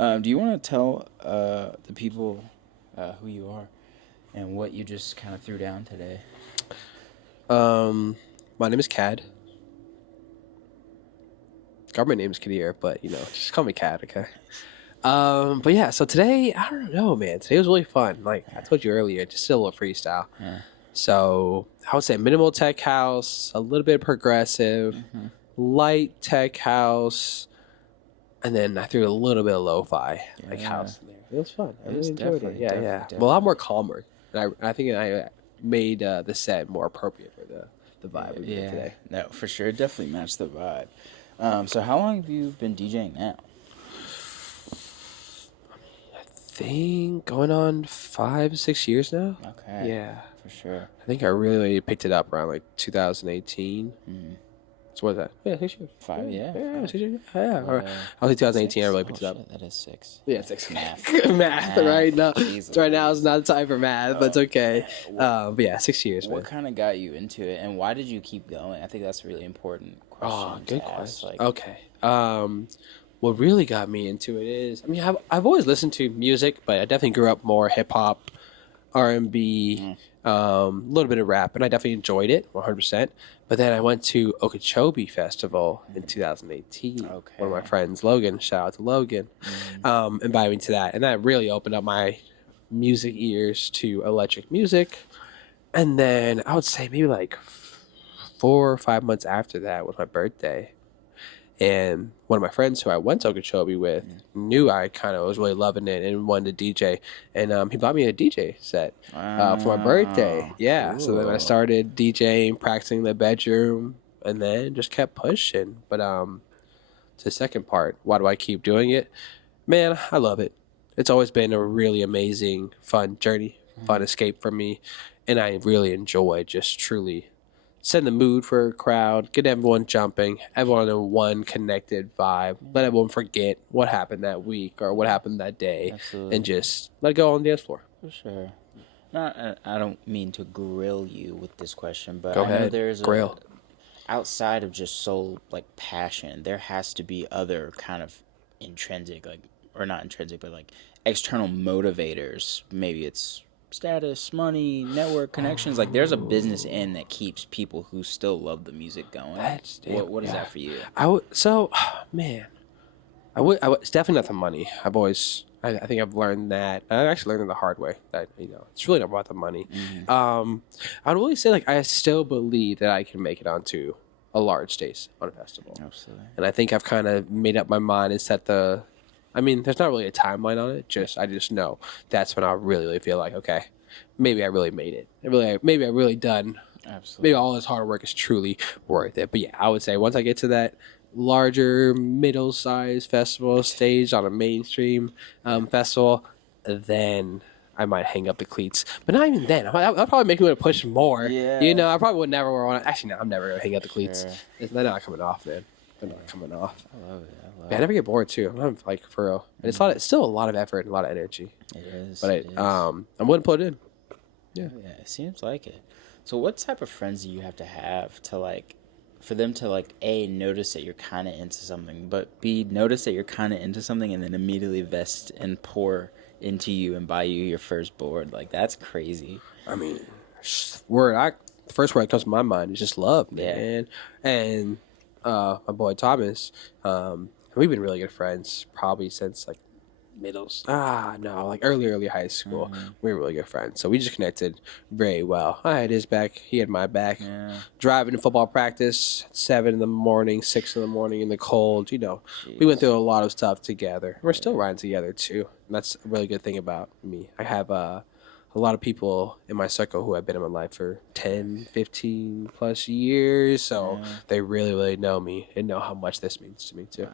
Do you want to tell the people who you are and what you just kind of threw down today? My name is Kadd. Government name is Kadir, but just call me Kadd, okay? But yeah, so today, I don't know, man. Today was really fun. Like I told you earlier, just did a little freestyle. Yeah. So I would say minimal tech house, a little bit progressive, light tech house, and then I threw a little bit of lo-fi like house in there. It was fun. I really enjoyed it. Yeah. Definitely. Well, a lot more calmer. And I think I made the set more appropriate for the vibe we did today. No, for sure. It definitely matched the vibe. So how long have you been DJing now? I think going on 5-6 years now. Okay. Yeah. For sure. I think I really picked it up around like 2018. So what is that? Yeah, 6 years. 5, yeah. 6 years. Yeah. I was 2018. I really picked it up. Shit, that is 6. Yeah, 6. Math. Math, right? No, Jesus. right now is not the time for math, but it's okay. But yeah, 6 years. What kind of got you into it, and why did you keep going? I think that's a really important question. Oh, good question. Okay. What really got me into it is, I've always listened to music, but I definitely grew up more hip hop, R&B, a little bit of rap, and I definitely enjoyed it 100%. But then I went to Okeechobee Festival in 2018. Okay. One of my friends, Logan, shout out to Logan, invited me to that, and that really opened up my music ears to electric music. And then I would say maybe like 4 or 5 months after that was my birthday. And one of my friends who I went to Okeechobee with knew I kind of was really loving it and wanted to DJ. And he bought me a DJ set for my birthday. Yeah. Cool. So then I started DJing, practicing in the bedroom, and then just kept pushing. But to the second part, why do I keep doing it? Man, I love it. It's always been a really amazing, fun journey, fun escape for me. And I really enjoy just truly setting the mood for a crowd, get everyone jumping, everyone in one connected vibe, let everyone forget what happened that week or what happened that day. Absolutely. And just let it go on the dance floor. For sure. I don't mean to grill you with this question, but go I know ahead. there's grill. Outside of just soul like passion, there has to be other kind of intrinsic, like, or not intrinsic, but like external motivators. Maybe it's status, money, network connections. Like there's a business end that keeps people who still love the music going. What is that for you? It's definitely not the money. I think I've learned that. I actually learned it the hard way that it's really not about the money. I would really say like I still believe that I can make it onto a large stage on a festival. Absolutely. And I think I've kind of made up my mind and set there's not really a timeline on it. I just know that's when I really feel like, okay, maybe I really made it. Maybe I really done. Absolutely. Maybe all this hard work is truly worth it. But yeah, I would say once I get to that larger, middle-sized festival stage on a mainstream festival, then I might hang up the cleats. But not even then. That'll probably make me want to push more. Yeah. I probably would never want to. Actually, no, I'm never going to hang up the cleats. Sure. They're not coming off, man. They're not coming off. I love it. I never get bored too. I'm like for real. And it's still a lot of effort and a lot of energy. It is. But I'm willing to put it in. Yeah, it seems like it. So what type of friends do you have to like for them to like A, notice that you're kind of into something, but B, notice that you're kind of into something and then immediately invest and pour into you and buy you your first board? Like that's crazy. The first word that comes to my mind is just love, man. Yeah. And my boy Thomas, we've been really good friends probably since like early high school. We were really good friends, so we just connected very well. I had his back, he had my back. Driving to football practice at 7 a.m, 6 a.m in the cold. Jeez. We went through a lot of stuff together. We're still riding together too, and that's a really good thing about me. I have a lot of people in my circle who have been in my life for 10, 15 plus years, so they really, really know me and know how much this means to me too. Wow.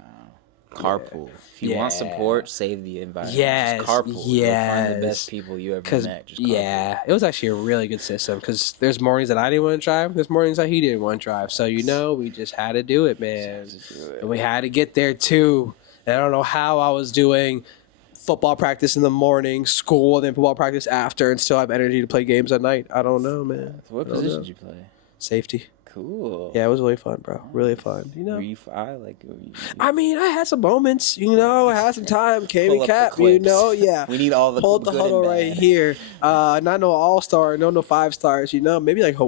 Carpool. If you want support, save the environment. Yes. Just carpool. You'll find the best people you ever met. Just carpool. It was actually a really good system because there's mornings that I didn't want to drive. There's mornings that he didn't want to drive. So, we just had to do it, man. And we had to get there too. And I don't know how I was doing football practice in the morning, school, then football practice after, and still have energy to play games at night. I don't know, man. What position did you play? Safety. Cool. Yeah, it was really fun, bro. Really fun. You know. Were you like? Were you, I mean, I had some moments. You know, I had some time. Came Pull and up the cap. You clips. know, yeah. We need all the Hold the good huddle and right bad. here. Not no all-star, no 5 stars. You know, maybe like a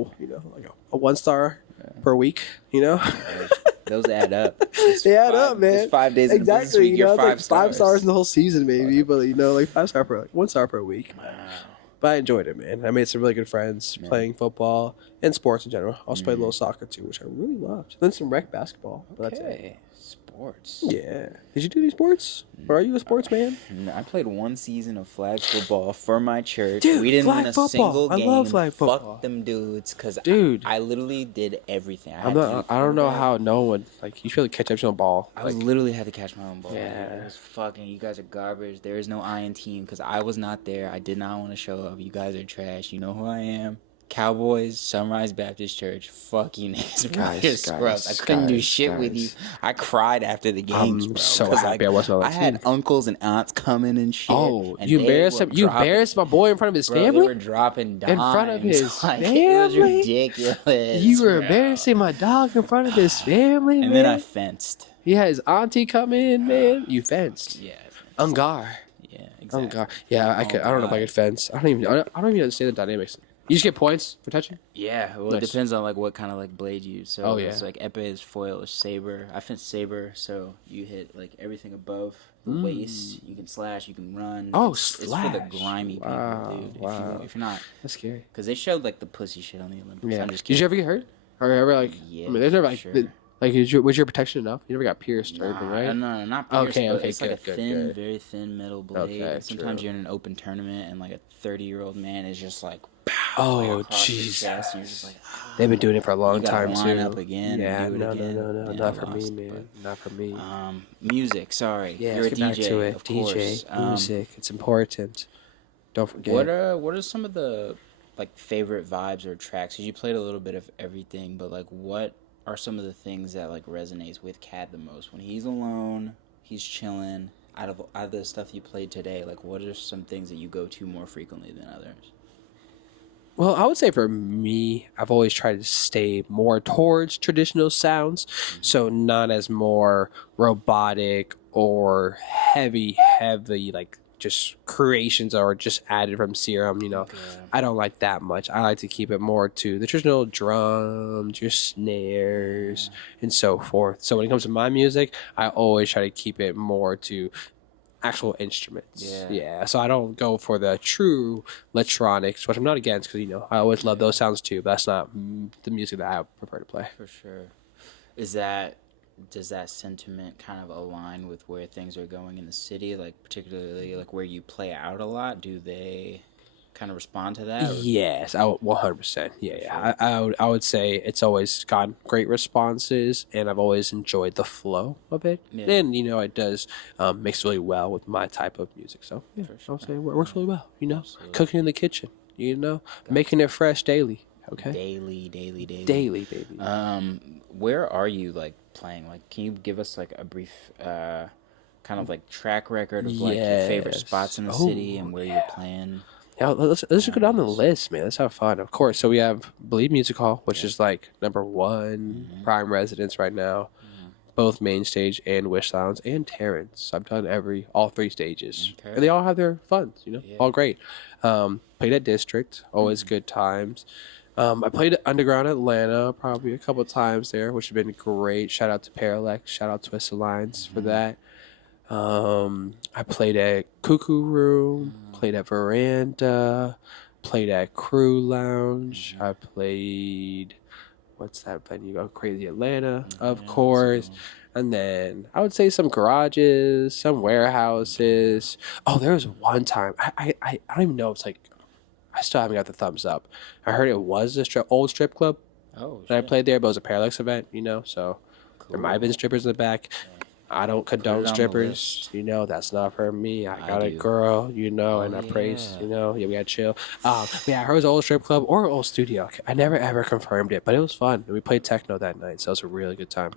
1 star per week. You know. Those add up. They add up, man. It's 5 days in a business Exactly. week. You You're know, it's like 5 5 stars in the whole season, maybe. But you know, like 5 star per 1 star per week. Wow. But I enjoyed it, man. I made some really good friends playing football and sports in general. I also played a little soccer too, which I really loved. Then some rec basketball. But that's it. Okay. Sports. Yeah. Did you do any sports? Or are you a sports man? I played 1 season of flag football for my church. Dude, we didn't flag win a football. single I game. love flag football. Fuck them dudes, because Dude. I literally did everything. I I don't know how no one you should really catch up to a ball. I literally had to catch my own ball. Yeah. It was fucking. You guys are garbage. There is no I in team because I was not there. I did not want to show up. You guys are trash. You know who I am. Cowboys, Sunrise Baptist Church. Fuck you niggas, bro. You're scrubs. I couldn't do shit with you. I cried after the games, I'm bro. so happy I wasn't on that I had team. uncles and aunts coming and shit. Oh, and you they embarrassed were him? You dropping- embarrassed my boy in front of his Bro, family? they were dropping dimes. In front of his like, It was family? ridiculous. You were bro. embarrassing my dog in front of his family, And man. then I fenced. He had his auntie come in, man. You fenced. Yeah. I fenced. Ungar. Yeah, exactly. Ungar. Yeah, I don't know if I could fence. I don't even understand the dynamics. You just get points for touching? Yeah, well, Nice. it depends on like what kind of like blade you use. So Oh, yeah. it's like epee is foil or saber. I fence saber, so you hit like everything above the waist. You can slash, you can run. Oh, It's for the slash. grimy Wow, people, dude. wow. If you're not, That's scary. because they showed like the pussy shit on the Olympics. Yeah. I'm just Did kidding. you ever get hurt? Or ever like? Yeah, I mean, there's never like sure. was your protection enough? You never got pierced or anything, right? No, not pierced, Okay, but okay, it's like good, a good, thin, good. very thin metal blade. Okay, and sometimes true. you're in an open tournament and like a 30-year-old man is just like, Oh, across your Jesus. chest, and you're just like, They've been doing it for a long You gotta time line too. up again and Yeah, do it no, again. no, Yeah, not I for me, lost, man. Not for me. Music. Sorry, Yeah, you're a let's get DJ. back to it. Of DJ, course. music, it's important. Don't forget. What are some of the like favorite vibes or tracks? 'Cause you played a little bit of everything, but like what are some of the things that like resonates with Kadd the most when he's alone, he's chilling? Out of the stuff you played today, like what are some things that you go to more frequently than others? Well, I would say for me, I've always tried to stay more towards traditional sounds, so not as more robotic or heavy, like just creations or just added from Serum. You know, Okay. I don't like that much. I like to keep it more to the traditional drums, your snares, and so forth. So when it comes to my music, I always try to keep it more to actual instruments. Yeah. So I don't go for the true electronics, which I'm not against because I always love those sounds too. But that's not the music that I prefer to play. For sure. Does that sentiment kind of align with where things are going in the city, like particularly like where you play out a lot? Do they kind of respond to that? Or- Yes, I would 100%. Yeah. I would say it's always gotten great responses, and I've always enjoyed the flow of it. Yeah. And it does mix really well with my type of music. So yeah, For sure. I'll say it works really well. Absolutely. Cooking in the kitchen. Making it fresh daily. Okay. Daily. Daily, baby. Where are you like playing? Like, can you give us like a brief kind of like track record of like your favorite Yes. spots in the Oh, city and where you're playing? Yeah, let's just go down the list, man. Let's have fun. Of course. So we have Believe Music Hall, which is like number one prime residence right now. Both main stage and Wish Lounge and Terrence. I've done all 3 stages, Okay. and they all have their funds. Yeah. All great. Played at District, always good times. I played at Underground Atlanta probably a couple times there, which has been great. Shout out to Parallax, shout out to Twisted Lines for that. I played at Cuckoo Room, played at Veranda, played at Crew Lounge. I played, what's that venue? Oh, Crazy Atlanta, of course. And then I would say some garages, some warehouses. Oh, there was one time. I don't even know. It's like, I still haven't got the thumbs up. I heard it was a old strip club Oh, that I shit. played there, but it was a Parallax event, so there might have been strippers in the back. I don't condone on the strippers, that's not for me. I got a do. girl, and I praise, yeah, we gotta chill. Yeah, I heard it was an old strip club or an old studio. I never ever confirmed it, but it was fun. And we played techno that night, so it was a really good time.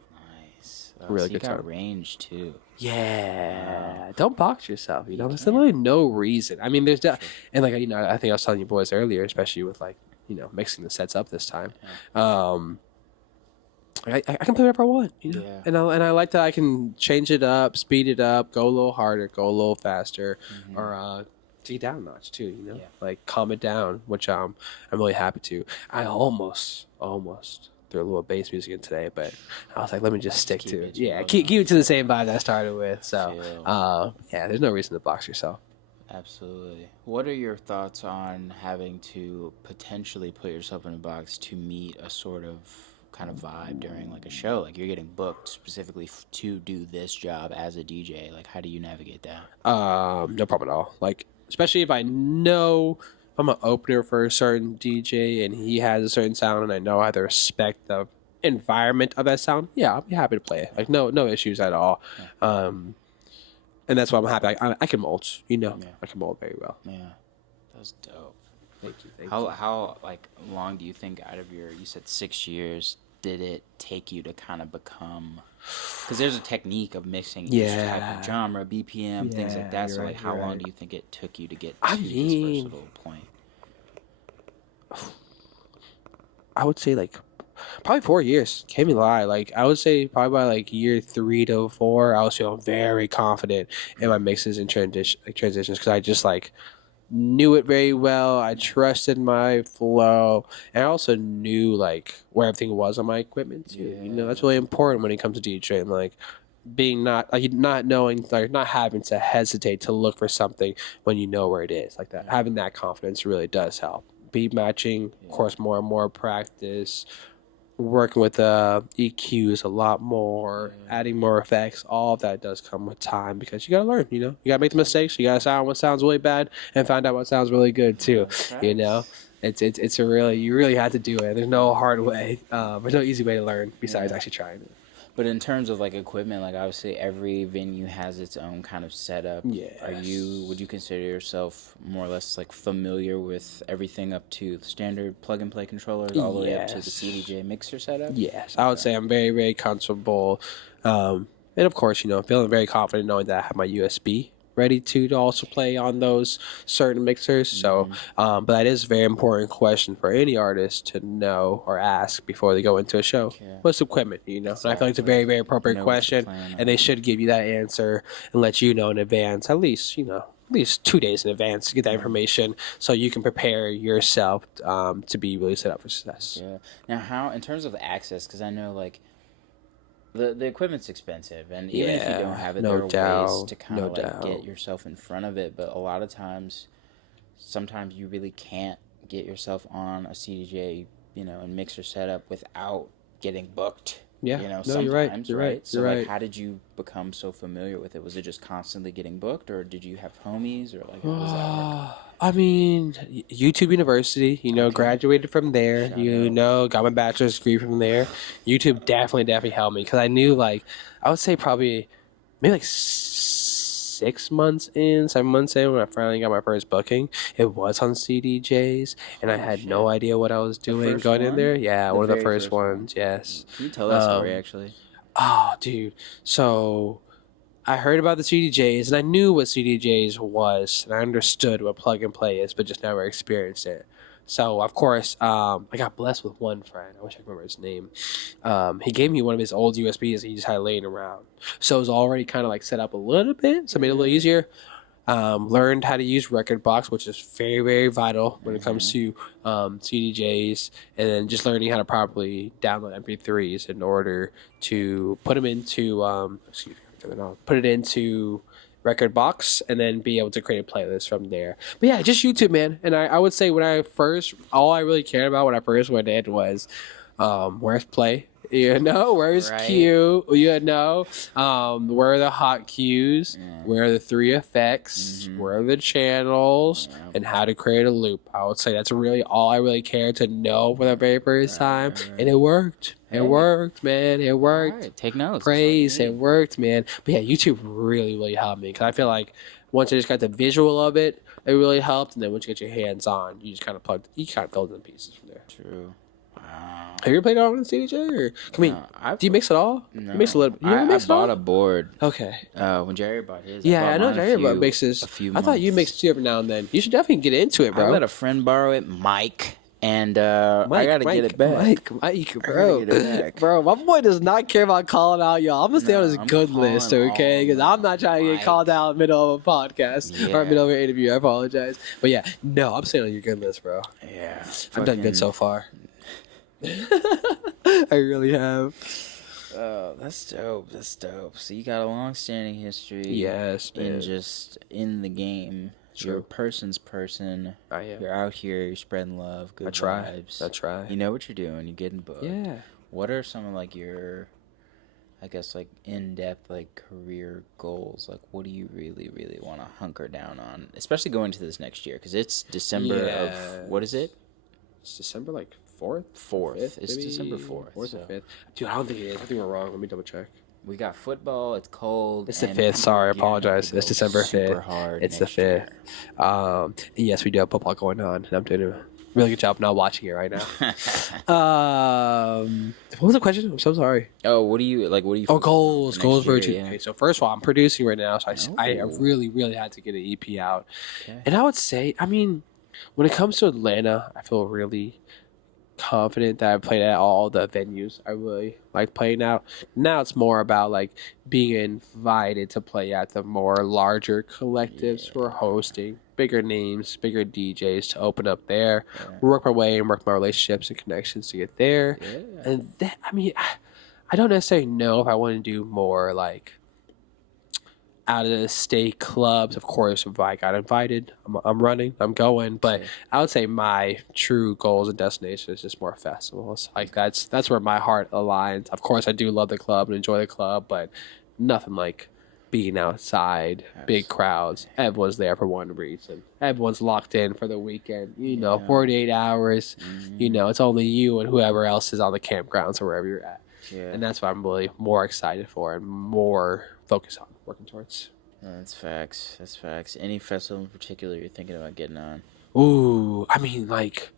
Nice. Really so you good got time. range too. Yeah, don't box yourself. There's literally no reason. I mean, there's and like I think I was telling you boys earlier, especially with like mixing the sets up this time. I can play whatever I want, you know. Yeah. And I like that I can change it up, speed it up, go a little harder, go a little faster, or take it down a notch too, you know. Yeah. Like calm it down, which I'm really happy to. I almost threw a little bass music in today, but I was like, let me just stick keep to it it. to Yeah, low keep notes. it to the same vibe that I started with. So Feel. yeah, there's no reason to box yourself. Absolutely. What are your thoughts on having to potentially put yourself in a box to meet a sort of kind of vibe during like a show? Like you're getting booked specifically to do this job as a DJ. Like how do you navigate that? No problem at all. Like especially if I know I'm an opener for a certain DJ and he has a certain sound and I know I have to respect the environment of that sound, yeah, I'll be happy to play it. Like no issues at all. And that's why I'm happy. I can mold, you know. Yeah. I can mold very well. Yeah. That's dope. Thank you. How like long do you think out of you said 6 years, did it take you to kind of become, because there's a technique of mixing each type of genre, BPM, things like that. So like how long do you think it took you to get to this versatile point? I would say like probably 4 years. Can't be lie. Like I would say probably by like year 3 to 4, I was feeling very confident in my mixes and transitions because I just like knew it very well. I trusted my flow, and I also knew like where everything was on my equipment too. You know, that's really important when it comes to DJing. Like being not knowing, like not having to hesitate to look for something when you know where it is. Like that, having that confidence really does help. Beat matching, of course, more and more practice. Working with EQs a lot more, adding more effects, all of that does come with time because you gotta learn, you know. You gotta make the mistakes. You gotta sound what sounds really bad and find out what sounds really good too. You know, it's a really, you really have to do it. There's no hard way. There's no easy way to learn besides actually trying it. But in terms of like equipment, like obviously every venue has its own kind of setup. Yes. Would you consider yourself more or less like familiar with everything up to the standard plug and play controllers all the way up to the CDJ mixer setup? Yes, I would say I'm very, very comfortable. And of course, you know, feeling very confident knowing that I have my USB ready to also play on those certain mixers. So, but that is a very important question for any artist to know or ask before they go into a show. Yeah. What's equipment, you know? And I feel like it's a very, very appropriate question, and they should give you that answer and let you know in advance, at least 2 days in advance to get that information so you can prepare yourself to be really set up for success. Yeah. Now, how, in terms of access, because I know like the equipment's expensive, and even if you don't have it, there are ways to kind of like get yourself in front of it. But a lot of times, sometimes you really can't get yourself on a CDJ, you know, and mixer setup without getting booked. Yeah, you know, no, you're right. You're right. So, like, how did you become so familiar with it? Was it just constantly getting booked, or did you have homies, or like, how does that work? I mean, YouTube University, you know, graduated from there. Got my bachelor's degree from there. YouTube definitely helped me because I knew, like, I would say probably maybe like 7 months in when I finally got my first booking. It was on CDJs, and I had no idea what I was doing going in there. Yeah, one of the first ones, yes. Can you tell that story, actually? Oh, dude. So I heard about the CDJs, and I knew what CDJs was, and I understood what plug and play is, but just never experienced it. So, of course, I got blessed with one friend. I wish I could remember his name. He gave me one of his old USBs that he just had laying around. So it was already kind of like set up a little bit, so it made it a little easier. Learned how to use Rekordbox, which is very, very vital when it comes to CDJs, and then just learning how to properly download MP3s in order to put them into Rekordbox and then be able to create a playlist from there. But yeah, just YouTube, man. And I would say all I really cared about when I first went in was where's play, you know, where's cue, you know, where are the hot cues, where are the 3 effects, where are the channels, and how to create a loop. I would say that's really all I really cared to know for the very first time, and it worked. It worked, man. It worked. Right. Take notes. Praise. It worked, man. But yeah, YouTube really, really helped me because I feel like once I just got the visual of it, it really helped. And then once you get your hands on, you just kind of filled in the pieces from there. True. Wow. Have you ever played it on a CDJ? Or do you mix it all? No. You mix a little. I bought a board. Okay. When Jerry bought his. Yeah, I know Jerry mixes. I thought you mixed too every now and then. You should definitely get into it, bro. I let a friend borrow it, Mike. And I gotta get it back. Mike, I bro. gotta get it back. Bro, my boy does not care about calling out y'all. I'm gonna stay on his I'm good list, calling okay? all Because I'm not trying to get Mike. called out in the middle of a podcast or Yeah. middle of an interview. I apologize. But yeah, no, I'm staying on your good list, bro. Yeah. I've done good so far. I really have. Oh, that's dope. That's dope. So you got a long-standing history. Yes, man. In the game. True. You're a person's person. I am. You're out here. You're spreading love. Good vibes. I try. You know what you're doing. You're getting booked. Yeah. What are some of like your, I guess like in-depth like career goals? Like what do you really really want to hunker down on, especially going to this next year? Because it's December of what is it? It's December like 4th? 4th. It's December 4th. 4th or 5th. Dude, I don't think it is. I think we're wrong. Let me double check. We got football. It's cold. It's the 5th. Sorry, I apologize. It's December 5th. Hard it's the 5th. Yes, we do have football going on, and I'm doing a really good job not watching it right now. What was the question? I'm so sorry. Oh, what do you? Oh, goals for year, yeah. Okay, so first of all, I'm producing right now, so I really, really had to get an EP out. Okay. And I would say, I mean, when it comes to Atlanta, I feel really confident that I played at all the venues I really like playing out. Now it's more about like being invited to play at the more larger collectives who are hosting bigger names, bigger DJs to open up there, work my way and work my relationships and connections to get there. And that, I mean, I don't necessarily know if I want to do more like out of the state clubs. Of course, if I got invited, I'm running, I'm going. But I would say my true goals and destination is just more festivals. Like that's where my heart aligns. Of course, I do love the club and enjoy the club, but nothing like being outside, big crowds. Everyone's there for one reason. Everyone's locked in for the weekend. 48 hours. It's only you and whoever else is on the campgrounds or wherever you're at. Yeah. And that's what I'm really more excited for and more focused on working towards. That's facts. That's facts. Any festival in particular you're thinking about getting on? Ooh, I mean, like,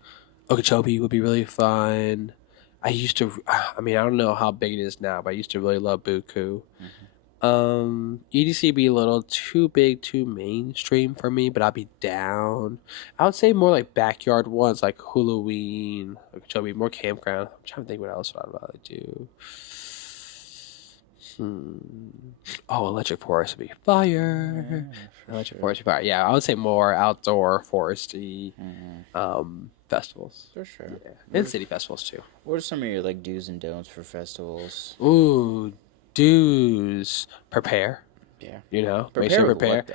Okeechobee would be really fun. I don't know how big it is now, but I used to really love Buku. EDC be a little too big, too mainstream for me, but I'd be down. I would say more like backyard ones, like Halloween, Okeechobee, more campground. I'm trying to think what else I'd rather do. Oh, Electric Forest would be fire. Electric Forest would be fire. Yeah, I would say more outdoor, foresty festivals. For sure. Yeah. And city festivals, too. What are some of your like do's and don'ts for festivals? Ooh, do's. Prepare. Yeah. Make sure you prepare.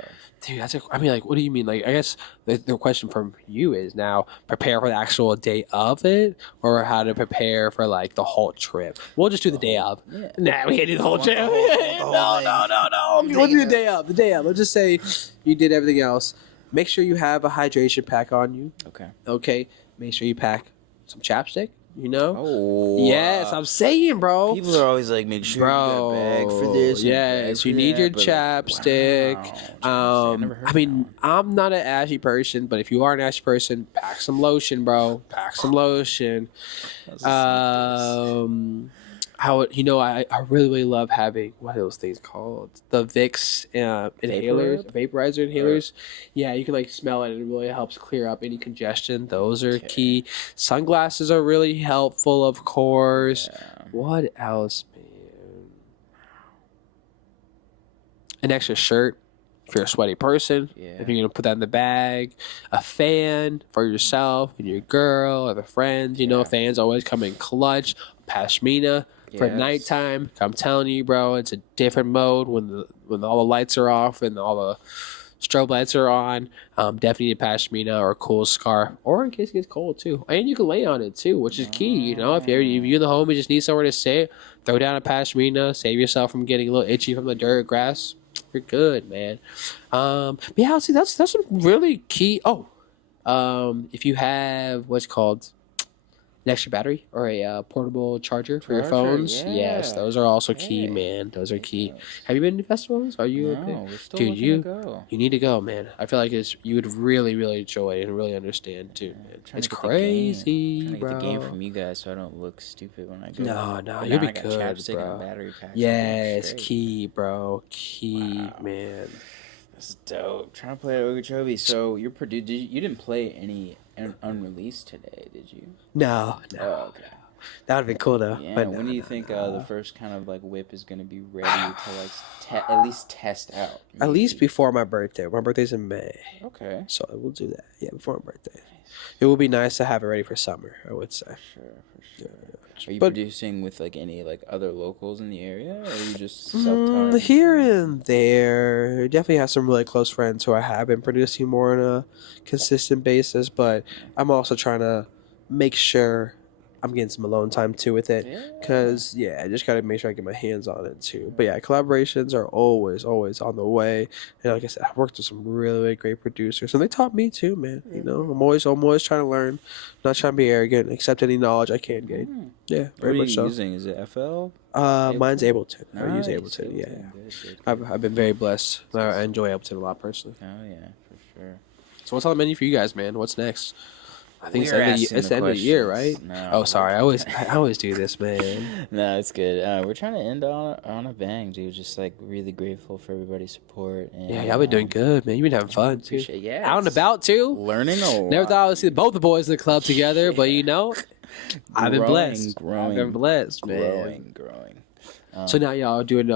Dude, what do you mean? Like, I guess the question from you is now prepare for the actual day of it, or how to prepare for like the whole trip. We'll just do the day of. Yeah. Nah, we can't do the whole trip. No. We'll do the day of. The day of. Let's just say you did everything else. Make sure you have a hydration pack on you. Okay. Make sure you pack some chapstick. Yes, I'm saying, bro. People are always like, make sure you got a bag for this. Yes, you need your chapstick. I'm not an ashy person, but if you are an ashy person, pack some lotion, bro. Pack some lotion. I really, really love having, what are those things called? The Vicks inhalers, vaporizer inhalers. Yeah, you can like smell it and it really helps clear up any congestion. Those are key. Sunglasses are really helpful, of course. Yeah. What else, man? An extra shirt if you're a sweaty person. Yeah. If you're going to put that in the bag. A fan for yourself and your girl or the friends. Fans always come in clutch. Pashmina. For nighttime, I'm telling you, bro, it's a different mode when all the lights are off and all the strobe lights are on. Definitely need a pashmina or a cool scarf, or in case it gets cold too. And you can lay on it too, which is key. If you and the homie just need somewhere to sit, throw down a pashmina, save yourself from getting a little itchy from the dirt, grass. You're good, man. See, that's really key. Oh, if you have what's called an extra battery or a portable charger for your phones. Yeah. Yes, those are also key, man. Those are key. Have you been to festivals? Are you? No, we're still Dude, you go. You need to go, man. I feel like you would really, really enjoy it and really understand too. It's crazy, bro. I'm trying to get the game from you guys so I don't look stupid when I go. No, you'll be good, bro. And battery pack, yes, key, bro. Key, man. That's dope. Trying to play Okeechobee. So you didn't play any unreleased today, did you? No. Oh, okay. That would be cool though. Yeah. But When do you think the first kind of like whip is gonna be ready to like at least test out? Maybe? At least before my birthday. My birthday's in May. Okay. So we'll do that. Yeah, before my birthday. It would be nice to have it ready for summer, I would say. For sure. Are you But producing with like any like other locals in the area, or are you just self-taught? here and there, definitely have some really close friends who I have been producing more on a consistent basis. But I'm also trying to make sure I'm getting some alone time too with it, because I just gotta make sure I get my hands on it too. But yeah, collaborations are always on the way. And like I said, I worked with some really great producers, and they taught me too, man. You know, I'm always trying to learn, not trying to be arrogant, accept any knowledge I can gain. Yeah, very What are much you so. using? Is it FL? Mine's Ableton. I use Nice. Ableton. Yeah. Good. I've been very blessed. I enjoy Ableton a lot personally. Oh yeah, for sure. So what's on the menu for you guys, man? What's next? I think We are it's the end of the year, right? questions. No. Oh, sorry. I always do this, man. No, it's good. We're trying to end on a bang, dude. Just like really grateful for everybody's support. And, Yeah, y'all been doing good, man. You've been having fun too. Yeah, Out and about too. learning a lot. Never thought I would see both the boys in the club together, but you know, I've been blessed. Growing, I've been blessed, man. growing. So now y'all are doing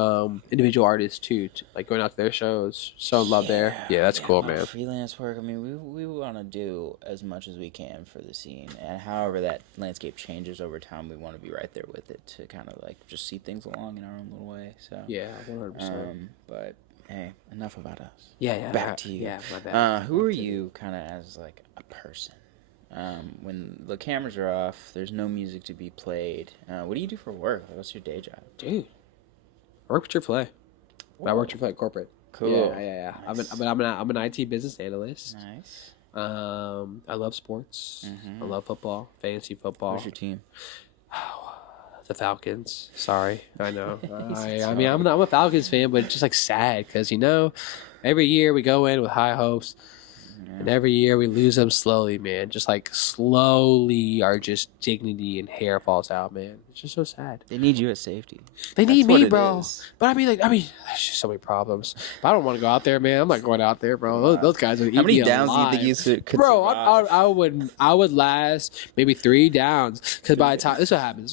individual artists too, like going out to their shows, showing love there. Yeah, that's cool, man. Freelance work. I mean, we want to do as much as we can for the scene, and however that landscape changes over time, we want to be right there with it to kind of like just see things along in our own little way. So Yeah, 100%. But hey, enough about us. Yeah. Back to you. Yeah, my bad. Who are you, kind of as like a person? When the cameras are off, there's no music to be played. What do you do for work? What's your day job? Dude, I work with AAA. I work for corporate. Cool. Yeah. Nice. I'm an IT business analyst. Nice. I love sports. Mhm. I love football, fantasy football. Who's your team? The Falcons. Sorry, I know. I mean, I'm a Falcons fan, but it's just like sad because every year we go in with high hopes. And every year we lose them slowly, man. Just like slowly, our just dignity and hair falls out, man. It's just so sad. They need you at safety. They need That's what me, it bro. is. But I mean, there's just so many problems. But I don't want to go out there, man. I'm not going out there, bro. Those guys would eat How many me downs alive. do you think you could Bro, survive? I would last maybe 3 downs. Because by the time this will happen.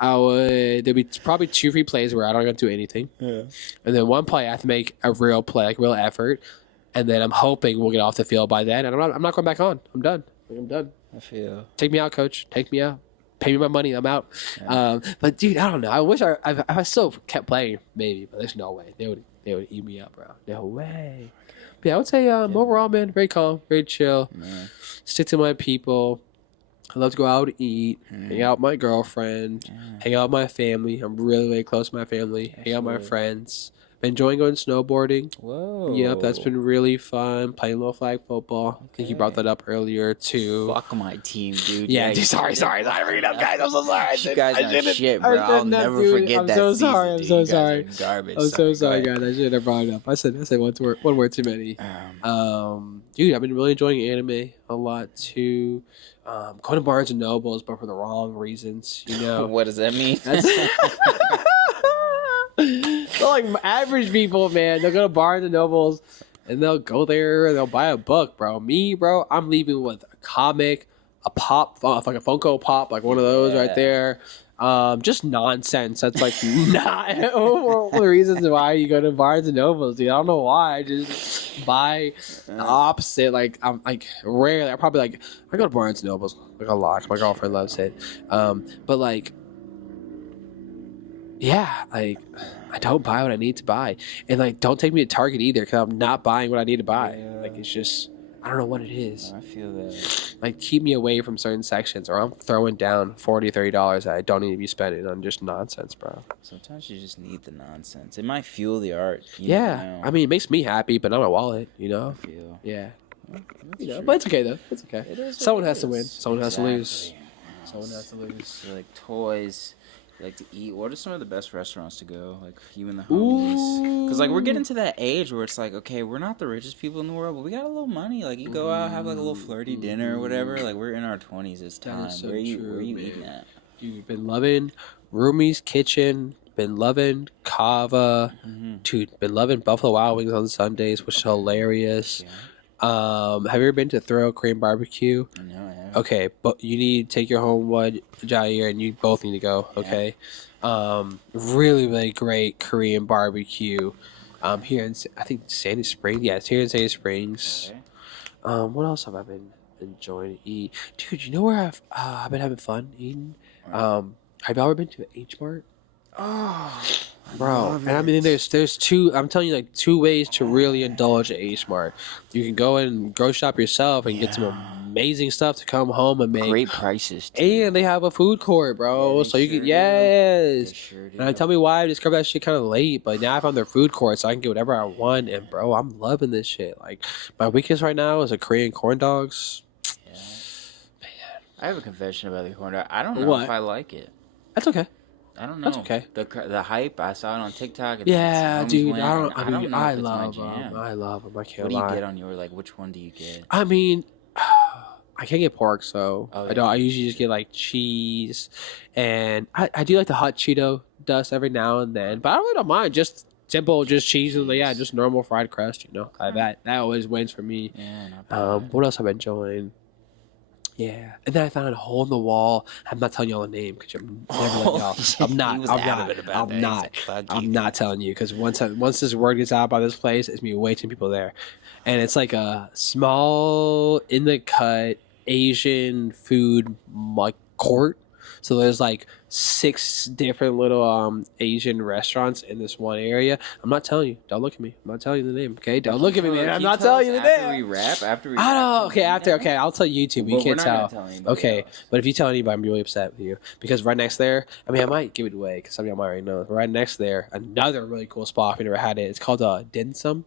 There'd be probably 2 free plays where I don't have to do anything. Yeah. And then one play I have to make a real play, like real effort. And then I'm hoping we'll get off the field by then. And I'm not going back on. I'm done. I feel. Take me out, coach. Take me out. Pay me my money. I'm out. Yeah. But dude, I don't know. I wish I still kept playing, maybe, but there's no way they would eat me up, bro. No way. But yeah, I would say overall, man, very calm, very chill. Man. Stick to my people. I love to go out to eat, hang out with my girlfriend, hang out with my family. I'm really, really close to my family. Hang out with my friends. Been enjoying going snowboarding. Whoa. Yep, that's been really fun. Playing little flag football. I think you brought that up earlier too. Fuck my team, dude. Yeah, dude, sorry. Bring it up, guys. I'm so sorry. You guys are shit, bro. I'll never forget that so season, sorry. I'm dude. so You guys sorry. are garbage. I'm so sorry, Go ahead. guys. I should have brought it up. I said one word too many. Dude, I've been really enjoying anime a lot too. Going to Barnes and Nobles, but for the wrong reasons, you know. What does that mean? So like average people, man, they'll go to Barnes and Nobles and they'll go there and they'll buy a book, bro. Me, bro, I'm leaving with a comic, a pop, like a Funko Pop, like one of those right there. Just nonsense. That's like not one of the reasons why you go to Barnes and Nobles, dude. I don't know why. I just buy the opposite. Like I'm like rarely. I probably like I go to Barnes and Nobles like a lot. My girlfriend loves it. But like. Yeah, like I don't buy what I need to buy, and like don't take me to Target either because I'm not buying what I need to buy. Yeah. Like it's just I don't know what it is. I feel that. Like keep me away from certain sections, or I'm throwing down $40-$30 that I don't need to be spending on just nonsense, bro. Sometimes you just need the nonsense. It might fuel the art. Yeah, I mean it makes me happy, but not my wallet, you know. I feel. Yeah, You know, but it's okay though. It's okay. It is Someone what has it to win. is. Someone has to lose. Exactly. Someone has to lose. So, like toys, you like to eat. What are some of the best restaurants to go? Like you and the homies. Because like we're getting to that age where it's like, okay, we're not the richest people in the world, but we got a little money. Like you go out, have like a little flirty dinner or whatever. Like we're in our 20s. It's time. That is so where are you true, eating at? Dude, been loving Rumi's Kitchen. been loving Kava. Mm-hmm. Dude, been loving Buffalo Wild Wings on Sundays, which is hilarious. Yeah. Have you ever been to Thorough Korean Barbecue? No, I haven't. Okay, but you need to take your homeboy Jair, and you both need to go. Yeah. Okay, really, really great Korean barbecue. Here in I think Sandy Springs. Yeah, it's here in Sandy Springs. Okay. What else have I been enjoying to eat, dude? You know where I've been having fun eating? Right. Have you ever been to H Mart? Oh, Bro, and I mean, there's two. I'm telling you, like 2 ways to really indulge at H Mart. You can go and grocery shop yourself and get some amazing stuff to come home and make. great prices too. And they have a food court, bro. Yeah, so they you can sure do. yes. They sure do. And tell me why I discovered that shit kind of late, but now I found their food court, so I can get whatever I want. And bro, I'm loving this shit. Like my weakness right now is a Korean corn dogs. Yeah. I have a confession about the corn dog. I don't know What? if I like it. That's okay. I don't know. That's okay. The hype, I saw it on TikTok. And Yeah, some dude. went, I and don't know I if it's my love jam. them. I love them. I can't What do you lie. get on your, like, which one do you get? I mean, I can't get pork, so Oh, I yeah. don't. I usually just get like cheese, and I do like the hot Cheeto dust every now and then, but I really don't mind. Just simple, just cheese and yeah, just normal fried crust. You know, that always wins for me. Yeah, not bad. What else have I been enjoying? Yeah, and then I found a hole in the wall. I'm not telling y'all the name because you're never letting y'all. I'm not. He was I'm adamant not. about I'm that. He's not. like, "Fuck I'm you." not telling you because once this word gets out about this place, it's gonna be way too many people there, and it's like a small in the cut Asian food like court. So there's like 6 different little Asian restaurants in this one area. I'm not telling you. Don't look at me. I'm not telling you the name. Okay, don't look at me, man. I'm not telling you the After name. we wrap, I don't. Okay, after. Okay, I'll tell you two. But you Well, can't we're not tell. gonna tell anybody Okay, else. but if you tell anybody, I'm really upset with you because right next there. I mean, I might give it away because some of y'all might already know. But right next there, another really cool spot. If you never had it, it's called Dim Sum.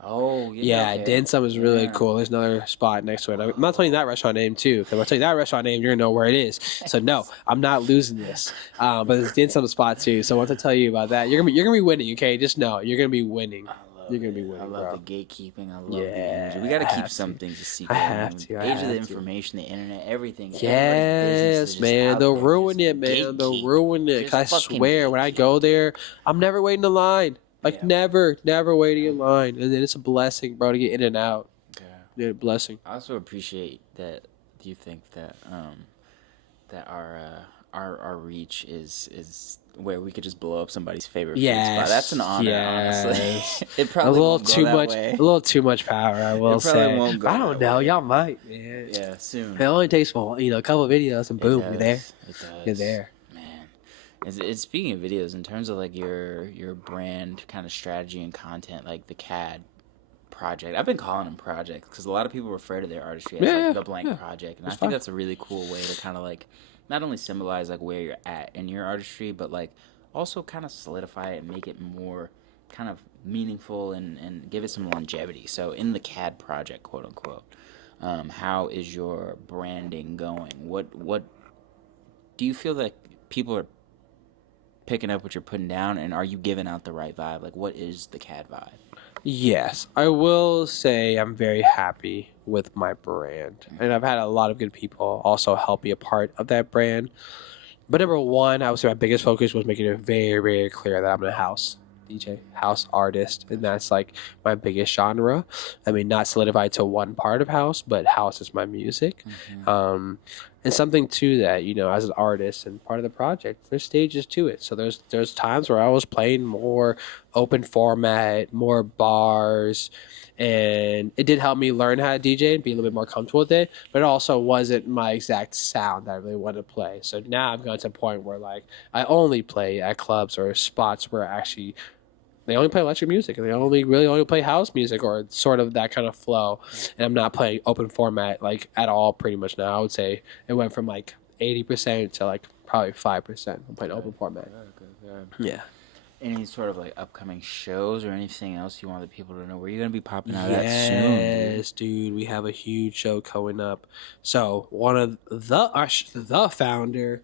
Oh, Yeah, okay. Dim Sum is really Yeah. cool. There's another spot next to it. I'm not telling you that restaurant name too, because if I tell you that restaurant name, you're gonna know where it is. So no, I'm not losing this. But there's Dim Sum spot too. So once I tell you about that, you're gonna be winning. Okay, just know you're gonna be winning. I love You're gonna be it. winning, I love bro. the gatekeeping. I love the Yeah, energy. We got to I keep have some to. things a secret. I have man. to, I Age of have the to. information, the internet, everything. Everybody's business Yes, is just man. out They'll there ruin just it, man. They'll gatekeep. ruin it. 'Cause I Just fucking swear, when I gatekeep. go there, I'm never waiting in line. Like Yeah. never waiting in line. And then it's a blessing, bro, to get in and out. Yeah, blessing. I also appreciate that you think that that our reach is where we could just blow up somebody's favorite food spot. That's an honor, honestly. It A probably little won't go too that much. way. A little too much power, I will probably say. won't go I don't that know. way. Y'all might, man. Yeah, soon. It only takes a couple of videos and boom, It you're there. does. It does. You're there. Man. It's speaking of videos, in terms of like your brand kind of strategy and content, like the Kadd project. I've been calling them projects because a lot of people refer to their artistry as like the blank project, and I think fine. that's a really cool way to kind of like not only symbolize like where you're at in your artistry, but like also kind of solidify it and make it more kind of meaningful and give it some longevity. So in the Kadd project, quote unquote, how is your branding going? What do you feel like people are picking up what you're putting down, and are you giving out the right vibe? Like, what is the Kadd vibe? Yes, I will say I'm very happy with my brand. And I've had a lot of good people also help be a part of that brand. But number one, I would say my biggest focus was making it very, very clear that I'm a house DJ, house artist. And that's like my biggest genre. I mean, not solidified to one part of house, but house is my music. And something to that, as an artist and part of the project, there's stages to it. So there's times where I was playing more open format, more bars, and it did help me learn how to DJ and be a little bit more comfortable with it. But it also wasn't my exact sound that I really wanted to play. So now I've gotten to a point where like I only play at clubs or spots where actually they only play electric music and they only play house music or sort of that kind of flow. And I'm not playing open format like at all pretty much now. I would say it went from like 80% to like probably 5%. I'm playing open format. Yeah. Any sort of like upcoming shows or anything else you want the people to know? Where you gonna be popping out at soon? Yes, dude. We have a huge show coming up. So one of the founder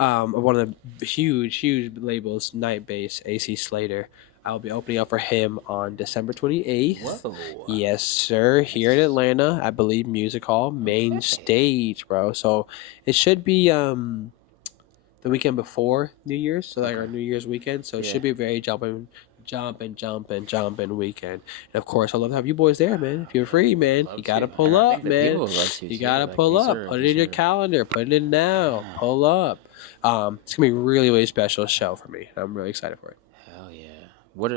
of one of the huge labels, Night Base, AC Slater. I'll be opening up for him on December 28th. Whoa. Yes, sir. Here in Atlanta, I believe Music Hall, main stage, bro. So it should be the weekend before New Year's, so like our New Year's weekend. So it Yeah. should be a very jumping weekend. And of course, I love to have you boys there, man. If you're free, man, Love you gotta to. pull And I up, think the man. people would love to You too. gotta Like, pull these up. are Put it these in your are calendar. Put it in now. Yeah. Pull up. It's gonna be a really, really special show for me. I'm really excited for it. Hell yeah.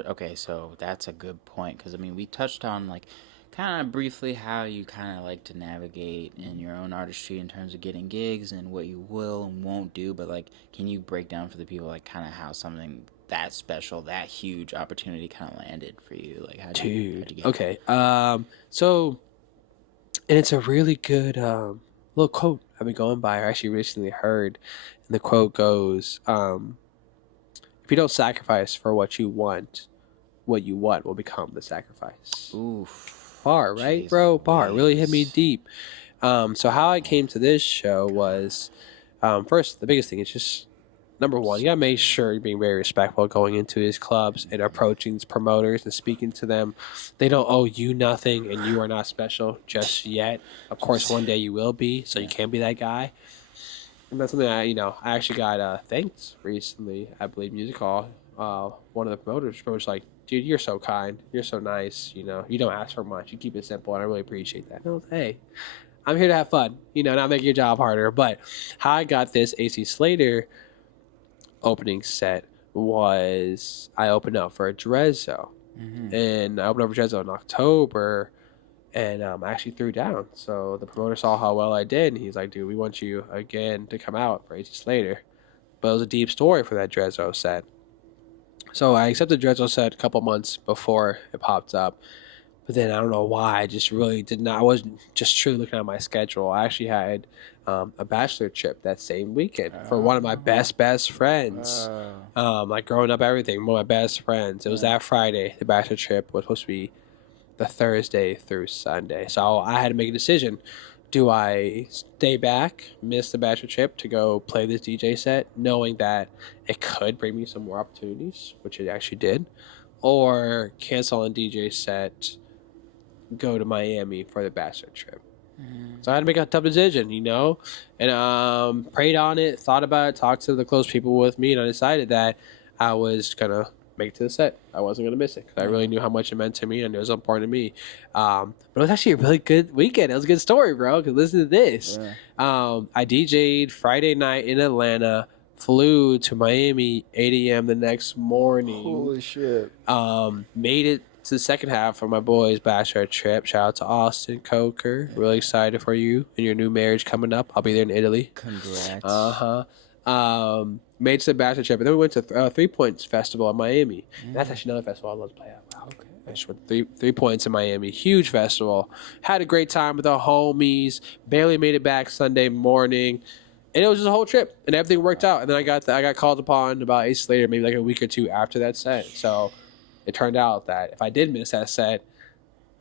Okay, so that's a good point because I mean we touched on like kind of briefly how you kind of like to navigate in your own artistry in terms of getting gigs and what you will and won't do, but like can you break down for the people like kind of how something that special, that huge opportunity kind of landed for you? Like how'd you get Okay. So, and it's a really good little quote I've been going by. I actually recently heard, and the quote goes, "If you don't sacrifice for what you want will become the sacrifice." Oof. Bar, right, Jeez bro? Bar really hit me Louise. deep. So how I came to this show was, first the biggest thing is just number one, you gotta make sure you're being very respectful going into these clubs and approaching these promoters and speaking to them. They don't owe you nothing, and you are not special just yet. Of course, one day you will be, so you can't be that guy. And that's something I actually got thanked recently. I believe Music Hall. One of the promoters was like, "Dude, you're so kind. You're so nice. You don't ask for much. You keep it simple, and I really appreciate that." And I was, hey, I'm here to have fun. Not make your job harder. But how I got this AC Slater opening set was I opened up for a Drezzo, and I opened up for Drezzo in October, and I actually threw down. So the promoter saw how well I did, and he's like, "Dude, we want you again to come out for AC Slater." But it was a deep story for that Drezzo set. So I accepted Drezzo set a couple months before it popped up. But then I don't know why. I just really did not. I wasn't just truly looking at my schedule. I actually had a bachelor trip that same weekend for one of my best friends. Like growing up, everything. One of my best friends. It was that Friday. The bachelor trip was supposed to be the Thursday through Sunday. So I had to make a decision. Do I stay back, miss the bachelor trip to go play this DJ set, knowing that it could bring me some more opportunities, which it actually did, or cancel on DJ set, go to Miami for the bachelor trip? So I had to make a tough decision, and prayed on it, thought about it, talked to the close people with me, and I decided that I was gonna make it to the set. I wasn't gonna miss it because I really knew how much it meant to me and it was important to me. But it was actually a really good weekend. It was a good story, bro. Because listen to this. I DJ'd Friday night in Atlanta, flew to Miami 8 a.m. the next morning. Holy shit. Made it to the second half of my boys' bachelor trip. Shout out to Austin Coker. Really excited for you and your new marriage coming up. I'll be there in Italy. Congrats. Made it to the bachelor trip, and then we went to 3 Points Festival in Miami. That's actually another festival I love to play at. Wow. Okay. I just went 3 Points in Miami. Huge festival. Had a great time with the homies. Barely made it back Sunday morning. And it was just a whole trip, and everything worked out. And then I got called upon about 8 days later, maybe like a week or two after that set. So it turned out that if I did miss that set,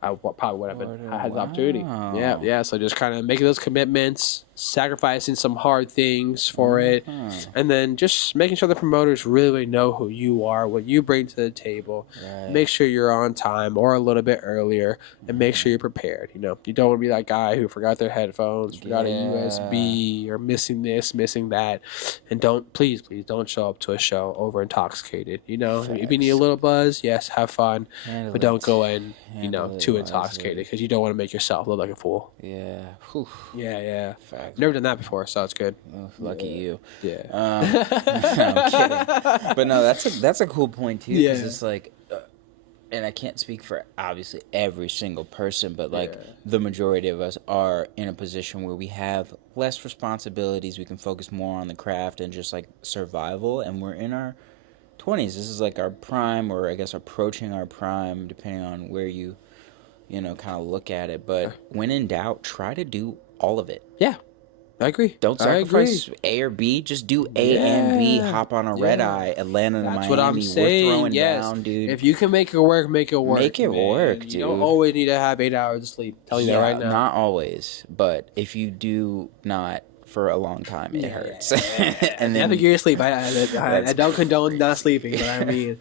I probably would have been. I had the opportunity. Yeah. So just kind of making those commitments, sacrificing some hard things for it, and then just making sure the promoters really know who you are, what you bring to the table. Right. Make sure you're on time or a little bit earlier, and make sure you're prepared. You don't want to be that guy who forgot their headphones, forgot a USB, or missing this, missing that, and please don't show up to a show over intoxicated. If you need a little buzz, yes, have fun, but don't go in, too intoxicated because you don't want to make yourself look like a fool. Yeah. Whew. Yeah. Fact. Never done that before, so it's good. Oh, lucky you. Yeah. I'm kidding. But no, that's a cool point too, because Yeah. it's like, and I can't speak for obviously every single person, but like the majority of us are in a position where we have less responsibilities. We can focus more on the craft and just like survival, and we're in our 20s. This is like our prime, or I guess approaching our prime, depending on where you kind of look at it. But when in doubt, try to do all of it. Yeah. I agree. Don't sacrifice A or B. Just do A and B. Hop on a red eye. Atlanta to Miami. That's what I'm saying. We're throwing down, dude. If you can make it work, make it work. Make it work, dude. You don't always need to have 8 hours of sleep. Telling you that right now. Not always, but if you do not for a long time, it hurts. And then I think you're asleep. I don't condone not sleeping, but I mean,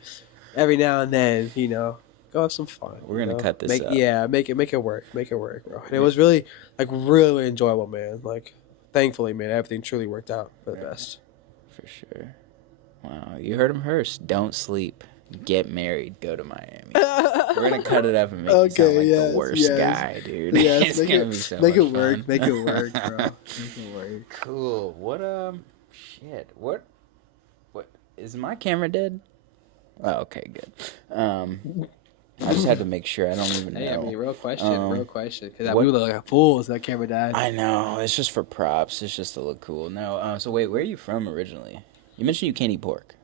every now and then, go have some fun. We're gonna cut this up. Yeah, make it work. Make it work, bro. And it was really really enjoyable, man. Like, thankfully, man, everything truly worked out for the best. for sure. Wow, you heard him first. Don't sleep. Get married. Go to Miami. We're gonna cut it up and make you sound like the worst guy, dude. Yes, It's gonna be so make much it work. fun. Make it work, bro. Make it work. Cool. What shit. What is my camera dead? Oh, okay, good. I just had to make sure. I don't even know. Hey, I mean, real question. Because we look like fools. That camera died. I know. It's just for props. It's just to look cool. No. So wait, where are you from originally? You mentioned you can't eat pork.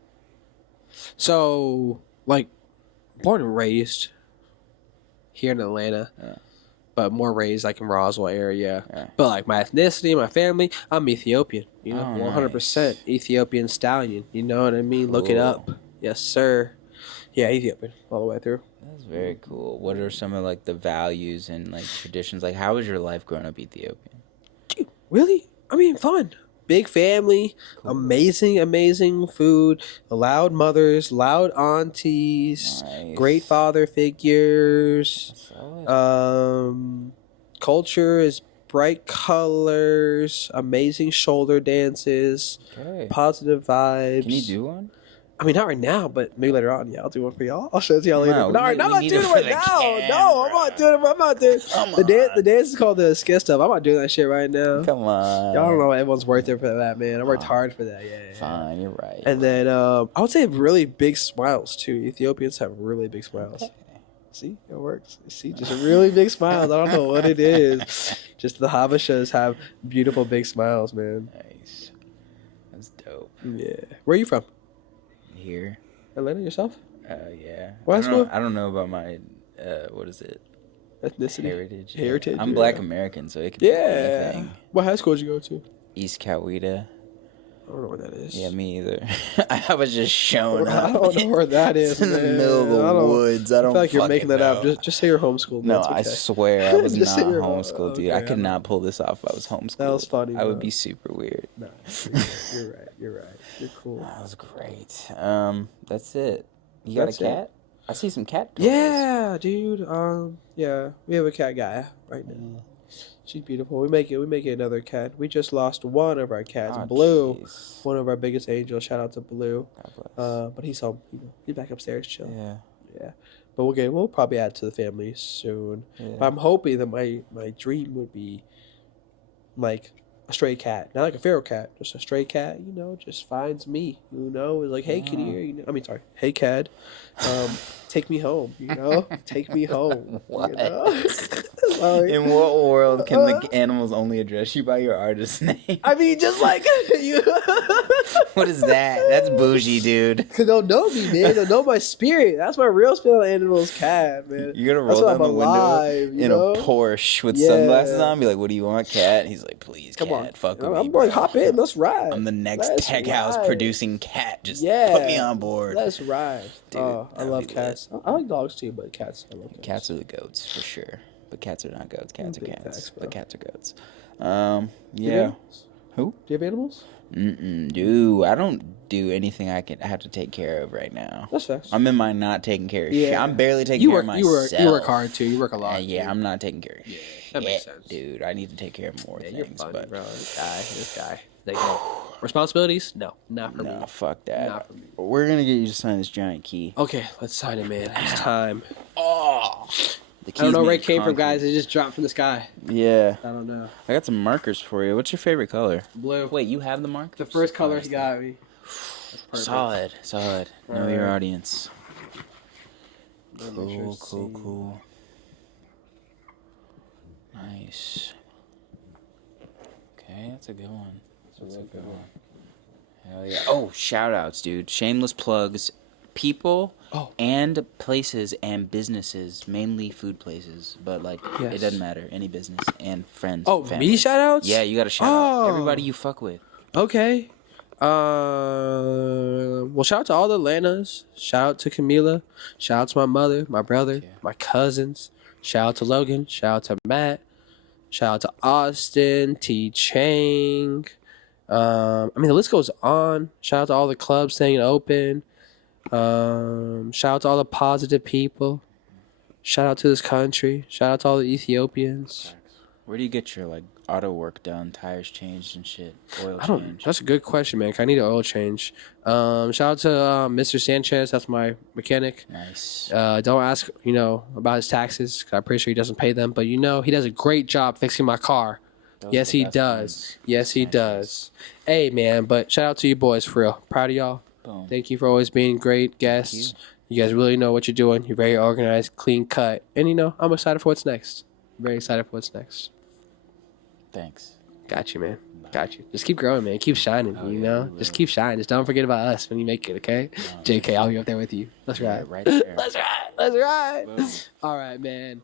So, like, born and raised here in Atlanta, but more raised like in Roswell area. Yeah. But like my ethnicity, my family, I'm Ethiopian. You know, Oh, 100% Ethiopian stallion. You know what I mean? Look it up. Yes, sir. Yeah, Ethiopian all the way through. That's very cool. What are some of like the values and like traditions? Like, how was your life growing up Ethiopian? Dude, really? I mean, fun. Big family, cool. amazing food, loud mothers, loud aunties, great father figures. Culture is bright colors, amazing shoulder dances, positive vibes. Can you do one? I mean, not right now, but maybe later on. Yeah, I'll do one for y'all. I'll show it to y'all later. No, I'm not doing it right now. No, I'm not doing it. I'm not doing it. The dance is called the skit stuff. I'm not doing that shit right now. Come on. Y'all don't know everyone's worth it for that, man. I worked hard for that. Yeah. Fine, you're right. And then I would say really big smiles too. Ethiopians have really big smiles. Okay. See, it works. See, just really big smiles. I don't know what it is. Just the Habashas have beautiful big smiles, man. Nice. That's dope. Yeah. Where are you from? Here. Atlanta yourself? Yeah. What school? I don't know about my what is it? Ethnicity. Heritage. I'm Black American, so it could be anything. What high school did you go to? East Coweta. I don't know where that is. Yeah, me either. I was just showing up. I don't know where that is. It's in the middle of the woods. I don't feel like you're making that up. Just say you're homeschooled. No, okay. I swear I was not homeschooled, dude. I could not pull this off if I was homeschooled. That was funny. I would be super weird. No, you're right. You're cool. That was great. That's it. You got a cat? I see some cat toys. Yeah, dude. Yeah, we have a cat guy right now. She's beautiful. We make it another cat. We just lost one of our cats, Blue, geez. One of our biggest angels. Shout out to Blue. But he's home. He's back upstairs, chill. Yeah. But we'll probably add to the family soon. Yeah. But I'm hoping that my dream would be like a stray cat, not like a feral cat, just a stray cat. Just finds me. Is like, hey, kitty. Hey, Kadd. Take me home. Take me home. What? In what world can the animals only address you by your artist name? I mean, just like you. What is that? That's bougie, dude. Cause they'll know me, man. They'll know my spirit. That's my real spirit on animals, cat, man. You're gonna roll down the window in a Porsche with sunglasses on, be like, "What do you want, cat?" He's like, "Please, come cat, on, fuck with me." I'm like, hop in, let's ride. I'm the next tech house producing cat. Just put me on board. Let's ride. Dude, I love cats. I like dogs too, but cats. I love cats. Cats are the goats for sure. But cats are not goats. Cats are cats. Facts, but cats are goats. Yeah. Who? Do you have animals? Dude, I don't do anything I have to take care of right now. That's facts. I'm in my not taking care of shit. I'm barely taking care of myself. You work hard too. You work a lot. Yeah, I'm not taking care of shit. That makes sense. Dude, I need to take care of more things. You're funny, but bro. This guy. Responsibilities? No, not for me. No, fuck that. Not for me. We're gonna get you to sign this giant key. Okay, let's sign it, man. It's time. Oh. I don't know where it came from, guys. It just dropped from the sky. Yeah. I don't know. I got some markers for you. What's your favorite color? Blue. Wait, you have the markers? The first color he got me. Solid. Know your audience. Cool. Nice. Okay, that's a good one. Hell yeah. Oh, shout outs, dude. Shameless plugs. People and places and businesses, mainly food places, but it doesn't matter. Any business and friends. Oh, family. Me shout outs? Yeah, you got to shout out everybody you fuck with. Okay. Well, shout out to all the Atlantas. Shout out to Camila. Shout out to my mother, my brother, my cousins. Shout out to Logan. Shout out to Matt. Shout out to Austin, T. Chang. The list goes on. Shout out to all the clubs staying open. Shout out to all the positive people. Shout out to this country. Shout out to all the Ethiopians. Where do you get your like auto work done, tires changed and shit, oil I don't. change? That's a good question, man. I need an oil change. Shout out to Mr. Sanchez. That's my mechanic. Nice. Don't ask, about his taxes, 'cause I'm pretty sure he doesn't pay them. But he does a great job fixing my car. Those Yes, are the he best does. ones. Yes, he Sanchez. does. Hey, man. But shout out to you boys for real. Proud of y'all. Boom. Thank you for always being great guests. You guys really know what you're doing. You're very organized, clean cut, and I'm excited for what's next. Very excited for what's next. Thanks. Got you, man. Got you. Just keep growing, man. Keep shining, Oh, yeah, Just keep shining. Just don't forget about us when you make it, okay? No, JK, I'll be up there with you. Let's ride. Right there. Let's ride. Let's ride. Boom. All right, man.